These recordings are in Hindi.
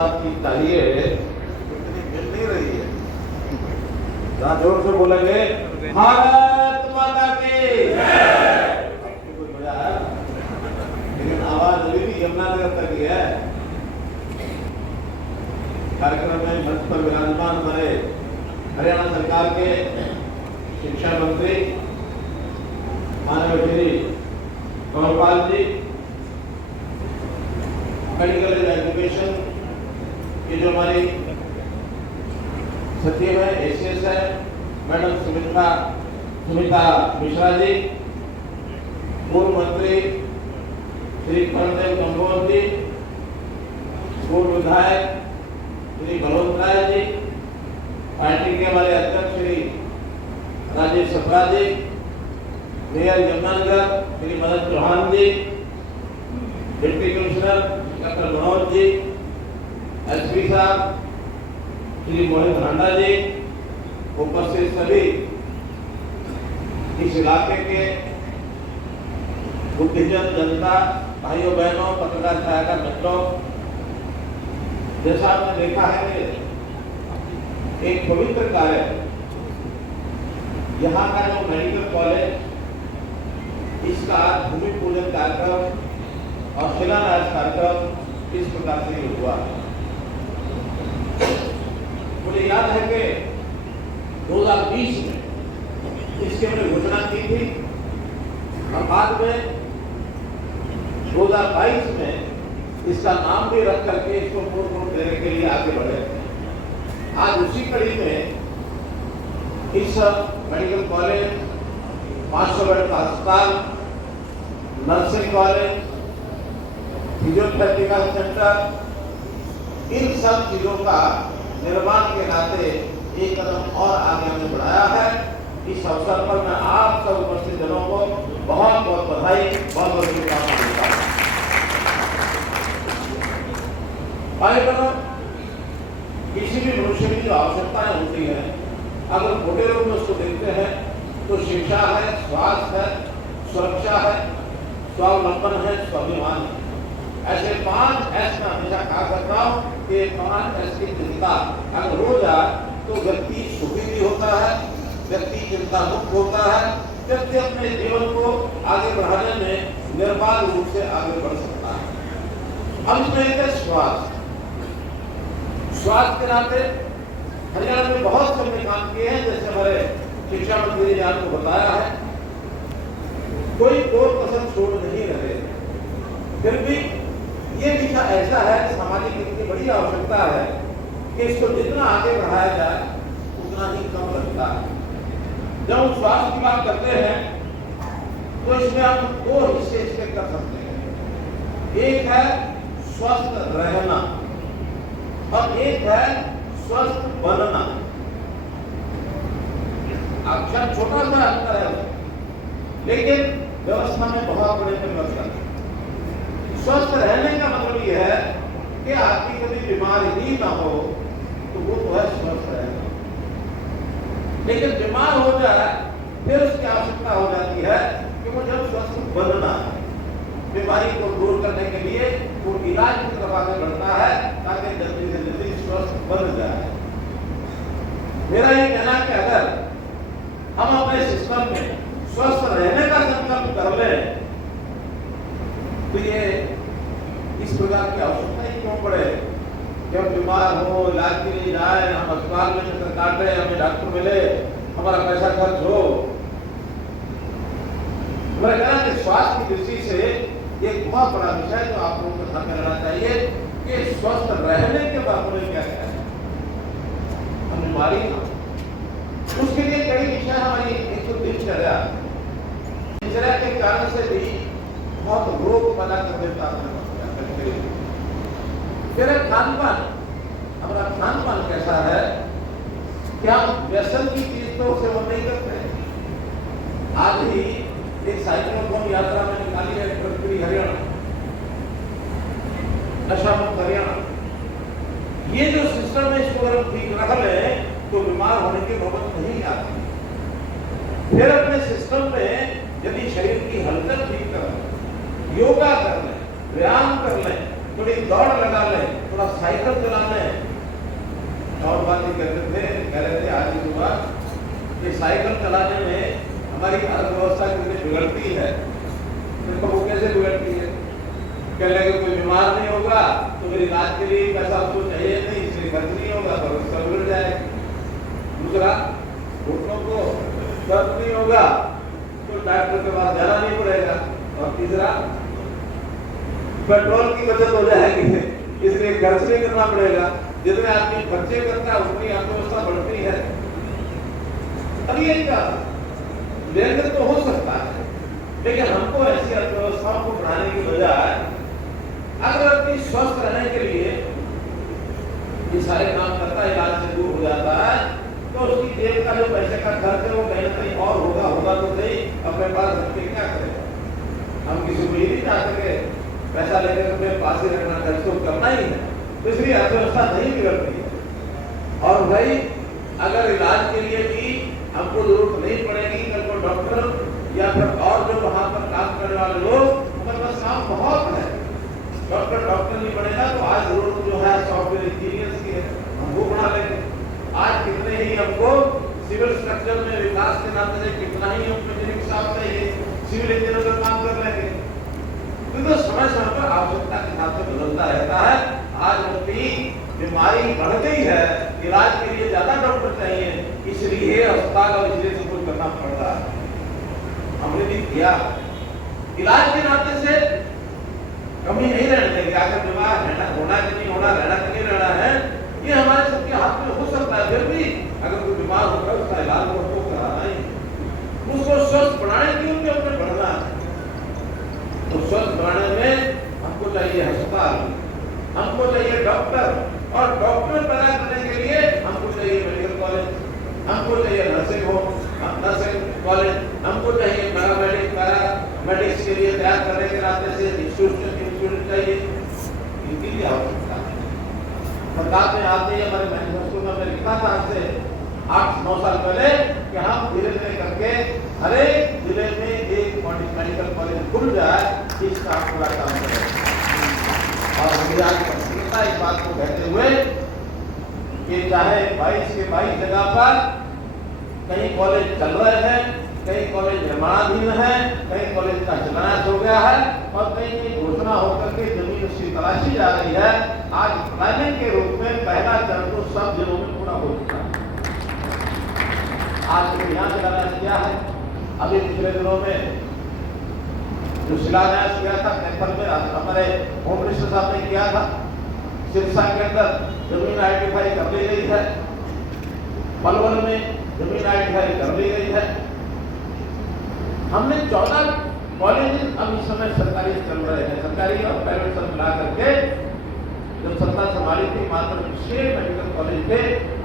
की चाहिए इतनी मिल नहीं रही है। जरा जोर से बोलेंगे भारत माता की कुछ मजा आया, लेकिन आवाज अभी भी यमुनानगर तक ही है। कार्यक्रम में मंच पर विराजमान हमारे हरियाणा सरकार के शिक्षा मंत्री माननीय श्री कंवरपाल जी, मेडिकल एजुकेशन ये जो हमारी सचिव है एसीएस है मैडम सुमिता मिश्रा जी, पूर्व मंत्री श्री कर्णदेव कंबोज जी, पूर्व विधायक श्री बलवंत राय जी, पार्टी के हमारे अध्यक्ष श्री राजीव सप्रा जी, मेयर यमुनानगर श्री मदन चौहान जी, deputy commissioner doctor Manoj ji, SP साहब श्री मोहित हांडा जी, उपस्थित सभी इस इलाके के बुद्धिजन जनता, भाइयों बहनों, पत्रकार छाया मित्रों, जैसा आपने देखा है कि एक पवित्र कार्य यहाँ का जो मेडिकल कॉलेज, इसका भूमि पूजन कार्यक्रम और शिलान्यास कार्यक्रम इस प्रकार से हुआ। मुझे याद है कि 2020 में इसकी हमने घोषणा की थी और बाद में 2022 में इसका नाम भी रख करके इसको पूर्ण रूप देने के लिए आगे बढ़े। आज उसी कड़ी में इस मेडिकल कॉलेज, 500 बेड का अस्पताल, नर्सिंग कॉलेज, फिजियोथेरेपी सेंटर, इन सब चीजों का निर्माण के नाते एक कदम और आगे हमने बढ़ाया है। इस अवसर पर मैं आप सब उपस्थित जनों को बहुत बहुत बधाई, बहुत बहुत शुभकामनाएं देता हूं। भाई बहनों, किसी भी मनुष्य की जो आवश्यकताएं होती है, अगर मोटे रूप में उसको देखते हैं तो शिक्षा है, स्वास्थ्य है, सुरक्षा है, स्वावलंबन है, स्वाभिमान है। ऐसे 5 एस में हमेशा कहा करता हूं कि 5 एस की चिंता अगर हो जाए तो व्यक्ति सुखी भी होता है, व्यक्ति चिंता मुक्त होता है, व्यक्ति अपने जीवन को आगे बढ़ाने में निर्बाध रूप से आगे बढ़ सकता है। अब इसमें एक है स्वास्थ्य। स्वास्थ्य के नाते हरियाणा में बहुत से हमने काम किए हैं, जैसे हमारे शिक्षा मंत्री ने आपको बताया है, कोई कसर छोड़ नहीं रहे। फिर भी ये विषय ऐसा है, सामाजिक इतनी बड़ी आवश्यकता है कि इसको जितना आगे बढ़ाया जाए उतना ही कम लगता है। जब हम स्वास्थ्य की बात करते हैं तो इसमें हम 2 हिस्से इसके कर सकते हैं। एक है स्वस्थ रहना और एक है स्वस्थ बनना। अक्षर छोटा सा अंतर है, लेकिन व्यवस्था में बहुत बड़े परिवर्तन है। स्वस्थ रहने का मतलब यह है कि आपकी कभी बीमारी ही ना हो तो वो तो है स्वस्थ रहना। लेकिन बीमार हो जाए फिर उसकी आवश्यकता हो जाती है कि मुझे स्वस्थ बनना है। बीमारी को दूर करने के लिए वो इलाज की तरफ आगे बढ़ता है ताकि जल्दी से जल्दी स्वस्थ बन जाए। मेरा ये कहना है कि अगर हम अपने सिस्टम में स्वस्थ रहने का संकल्प कर लें तो ये इस प्रकार की आवश्यकता ही क्यों पड़े कि हम बीमार हो, इलाज के लिए जाए, हम अस्पताल में चक्कर काटे, हमें डॉक्टर मिले, हमारा पैसा खर्च हो। मेरा कहना है कि स्वास्थ्य की दृष्टि से एक बहुत बड़ा विषय जो आप लोगों को ध्यान में रखना चाहिए कि स्वस्थ रहने के बाद में क्या है, हम बीमारी ना, उसके लिए कई विषय हमारी एक तो दिनचर्या के कारण से भी बहुत रोग पैदा कर देता है। फिर खान पान, हमारा खान पान कैसा है, क्या हम व्यसन की चीज तो सेवन नहीं करते। आज ही एक साइक्लोथॉन यात्रा में निकाली है प्रकृति हरियाणा, नशा मुक्त हरियाणा। ये जो सिस्टम है इसको अगर ठीक रख ले तो बीमार होने की नौबत नहीं आती। फिर अपने सिस्टम में यदि शरीर की हलचल ठीक कर, योगा कर लें, व्यायाम कर लें, थोड़ी दौड़ लगा लें, थोड़ा साइकिल चला लें। और बात ये कह रहे थे आज की सुबह कि साइकिल चलाने में हमारी अर्थव्यवस्था कितनी बिगड़ती है। तो वो कैसे बिगड़ती है? कह लगे कोई बीमार नहीं होगा तो मेरे इलाज के लिए पैसा आपको चाहिए नहीं, इसलिए खर्च नहीं होगा तो उसका बिगड़ जाएगा। दूसरा, घुटनों को दर्द नहीं होगा तो डॉक्टर के पास जाना नहीं पड़ेगा। और तीसरा, पेट्रोल की बचत हो जाएगी, इसलिए खर्च नहीं करना पड़ेगा। जितने आदमी खर्चे करता है उतनी अर्थव्यवस्था बढ़ती है। अब ये क्या लेन तो हो सकता है, लेकिन हमको ऐसी अर्थव्यवस्थाओं को बढ़ाने की बजाय अगर अपनी स्वस्थ रहने के लिए ये सारे काम करता है, इलाज से दूर हो जाता है, तो उसकी जेब का जो पैसे का खर्च है वो कहीं ना कहीं और होगा तो सही, अपने पास रख के क्या करेगा? हम किसी को ये नहीं चाह सके पैसा लेकर अपने पास ही रखना, खर्च तो करना ही है। तो इसलिए अर्थव्यवस्था नहीं बिगड़ती है। और भाई अगर इलाज के लिए भी हमको जरूरत नहीं पड़ेगी, कल को डॉक्टर या फिर और जो वहां पर काम करने वाले लोग, उनके पास काम बहुत है। डॉक्टर नहीं बनेगा तो आज जरूरत जो है सॉफ्टवेयर इंजीनियर्स की है, हम वो बना लेंगे। आज कितने ही हमको सिविल स्ट्रक्चर में विकास के नाते से कितना ही हमको इंजीनियरिंग स्टाफ चाहिए, सिविल इंजीनियर का काम कर लेंगे। तो समय समय पर आवश्यकता के हिसाब से बदलता रहता है। आज अपनी बीमारी बढ़ गई है, इलाज के लिए ज्यादा डॉक्टर चाहिए, इसलिए अस्पताल और इसलिए सब कुछ करना पड़ रहा है। हमने भी किया, इलाज के नाते से कमी नहीं रहने देंगे। अगर बीमार रहना होना कि नहीं होना, रहना कि नहीं रहना है, ये हमारे सबके हाथ में हो सकता है। फिर भी अगर कोई बीमार होगा उसका इलाज हमको कराना ही, उसको स्वस्थ बनाने के लिए अपने बढ़ना है। तो स्वस्थ बनाने में हमको चाहिए अस्पताल, हमको चाहिए डॉक्टर, और डॉक्टर पैदा करने के लिए हमको चाहिए मेडिकल कॉलेज, हमको चाहिए नर्सिंग होम, नर्सिंग कॉलेज, हमको चाहिए पैरामेडिक्स के लिए तैयार करने के नाते से इंस्टीट्यूट चाहिए। इनके लिए आवश्यकता है। सरकार में आते ही हमारे मैनिफेस्टो में हमने लिखा था आज से 8-9 साल पहले कि हम धीरे धीरे करके हर एक जिले में एक मेडिकल कॉलेज खुल जाए, इसका पूरा काम करें। और मुझे आज प्रसन्नता इस बात को कहते हुए कि चाहे 22 के 22 जगह पर कई कॉलेज चल रहे हैं, कई कॉलेज निर्माणाधीन है, कई कॉलेज का शिलान्यास हो गया है, और कई घोषणा होकर के जमीन उसकी तलाशी जा रही है। आज प्लानिंग के रूप में पहला चरण तो सब जिलों में पूरा हो चुका है। आज यहाँ शिलान्यास किया है, अभी पिछले दिनों में जो शिलान्यास किया था कैंपर में हमारे होम मिनिस्टर साहब ने किया था। सिरसा के अंदर जमीन आइडेंटिफाई कर ली गई है, पलवल में जमीन आइडेंटिफाई कर ली गई है। हमने 14 कॉलेज अब इस समय सरकारी चल रहे हैं, सरकारी और प्राइवेट सब मिला करके जब सत्ता संभाली थी मात्र 6 मेडिकल कॉलेज थे,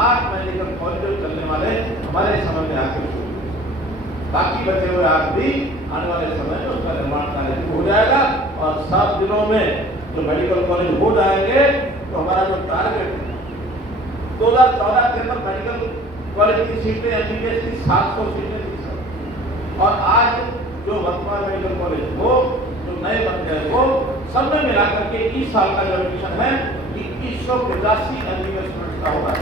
8 मेडिकल कॉलेज चलने वाले हमारे समय में आकर शुरू हुए। बाकी बचे हुए आज भी आने वाले समय में उसका निर्माण कार्य हो जाएगा, और 7 दिनों में जो मेडिकल कॉलेज हो जाएंगे तो हमारा जो टारगेट 2014 के अंदर मेडिकल कॉलेज की सीटें एमबीबीएस की 700 सीटें थी सर, और आज जो वर्तमान मेडिकल कॉलेज वो जो नए बन गए वो सब में मिलाकर के इस साल का जो एडमिशन है 2185 एमबीबीएस का होगा,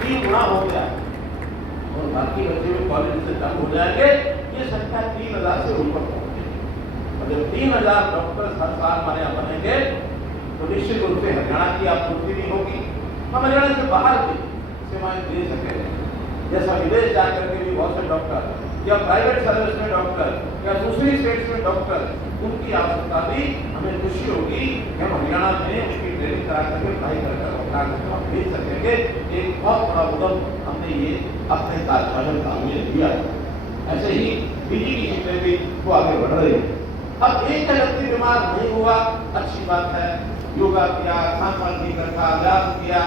3 गुना हो गया, और बाकी बचे हुए कॉलेज से कम हो जाएंगे। ये संख्या 3000 से ऊपर पहुंचेगी। जब 3000 डॉक्टर हर साल हमारे यहाँ बनेंगे तो निश्चित रूप से हरियाणा की आपूर्ति भी होगी, हम हरियाणा से बाहर भी सेवाएं दे सकेंगे। जैसा विदेश जाकर के भी बहुत से डॉक्टर या प्राइवेट सर्विस में डॉक्टर या दूसरी स्टेट्स में डॉक्टर, उनकी आवश्यकता भी हमें खुशी होगी कि हम हरियाणा में उसकी ट्रेनिंग करा करके पढ़ाई करके हम भेज सकेंगे। एक बहुत बड़ा उद्यम हमने ये अपने कार्यकाल काम में दिया। ऐसे ही पीजी की सीटें भी वो आगे बढ़ रही है। अब एक व्यक्ति बीमार नहीं हुआ, अच्छी बात है, योगा किया, खान पान ठीक रखा, व्यायाम किया,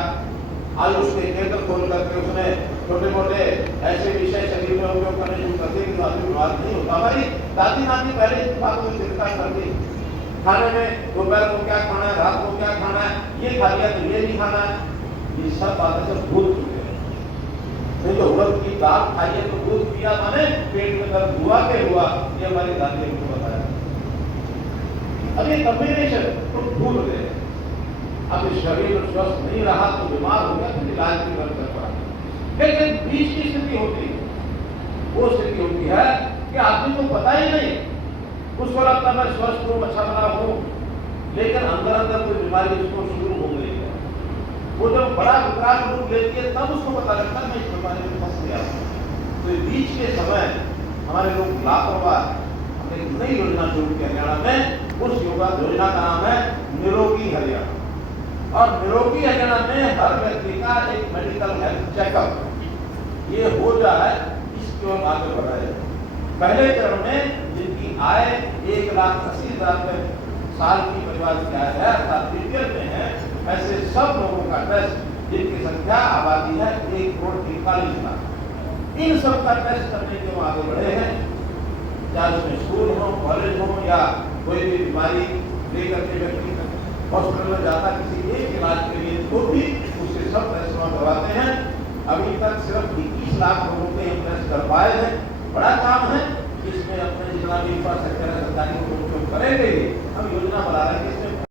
आयुष के केंद्र खोल करके उसने छोटे मोटे ऐसे विषय शरीर में उपयोग करने शुरू कर दिए कि आदमी बीमार नहीं होता। हमारी दादी नानी पहले इस बात को चिंता करती, खाने में दोपहर को क्या खाना है, रात को क्या खाना है, ये खा लिया तो ये नहीं खाना है, ये सब बातें सब भूल चुके हैं। नहीं तो उड़द की दाल खाइए तो दूध पिया माने पेट में दर्द हुआ के हुआ, ये हमारी दादी ने बताया। अब ये कॉम्बिनेशन तो भूल गए। अब इस शरीर स्वस्थ नहीं रहा तो बीमार हो गया तो इलाज की जरूरत कर पड़ा। लेकिन बीच की स्थिति होती है, वो स्थिति होती है कि आदमी को पता ही नहीं, उसको लगता मैं स्वस्थ हूँ, अच्छा बना हूँ, लेकिन अंदर अंदर कोई बीमारी उसको शुरू हो गई है। वो जब बड़ा विकराल रूप लेती है तब उसको पता लगता है मैं इस बीमारी में फंस गया हूँ। तो बीच के समय हमारे लोग लापरवाह, हमने एक नई योजना शुरू की हरियाणा में। उस योजना का नाम है निरोगी हरियाणा। और निरोगी हरियाणा में हर व्यक्ति का एक मेडिकल हेल्थ चेकअप ये हो जाए, इसकी ओर आगे बढ़ा है। पहले चरण में जिनकी आय 1,80,000 साल की परिवार की आय है, अर्थात बीपीएल में है, ऐसे सब लोगों का टेस्ट, जिनकी संख्या आबादी है 1,43,00,000, इन सब का टेस्ट करने के आगे बढ़े हैं। चाहे उसमें स्कूल हो, कॉलेज हो, या कोई भी बीमारी लेकर के व्यक्ति हॉस्पिटल में जाता किसी एक इलाज के लिए तो भी उससे सब टेस्ट करवाते हैं। अभी तक सिर्फ 21 लाख लोगों के हम टेस्ट कर पाए हैं। बड़ा काम है, इसमें अपने जितना भी इंफ्रास्ट्रक्चर है सरकारी करेंगे। हम योजना बना रहे हैं